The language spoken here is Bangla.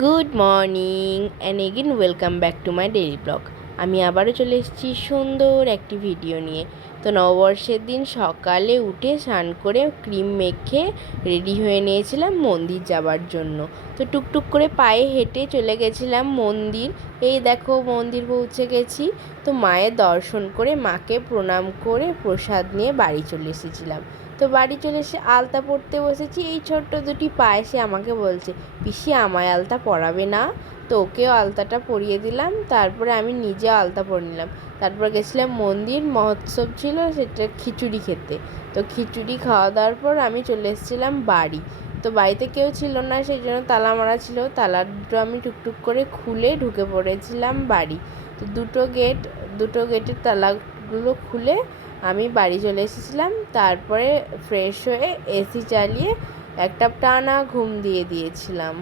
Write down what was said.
Good morning and again welcome back to my daily blog. আমি আবারও চলে এসেছি সুন্দর একটি ভিডিও নিয়ে। তো নববর্ষের দিন সকালে উঠে স্নান করে ক্রিম মেখে রেডি হয়ে নিয়েছিলাম মন্দির যাবার জন্য। তো টুকটুক করে পায়ে হেঁটে চলে গেছিলাম মন্দির। এই দেখো মন্দির পৌঁছে গেছি। তো মায়ের দর্শন করে মাকে প্রণাম করে প্রসাদ নিয়ে বাড়ি চলে এসেছিলাম। তো বাড়ি চলে এসে আলতা পরতে বসেছি। এই ছোট্ট দুটি পা এসে আমাকে বলছে, পিসি আমায় আলতা পরাবে না? তো ওকেও আলতাটা পরিয়ে দিলাম, তারপরে আমি নিজেও আলতা পরে নিলাম। তারপর গেছিলাম মন্দির, মহোৎসব ছিল সেটা খিচুড়ি খেতে। তো খিচুড়ি খাওয়া দাওয়ার পর আমি চলে এসেছিলাম বাড়ি। তো বাড়িতে কেউ ছিল না, সেই জন্য তালা মারা ছিল। তালা দুটো আমি টুকটুক করে খুলে ঢুকে পড়েছিলাম বাড়ি। তো দুটো গেটের তালাগুলো খুলে আমি বাড়ি চলে এসেছিলাম। তারপরে ফ্রেশ হয়ে এসি চালিয়ে একটা টানা ঘুম দিয়েছিলাম।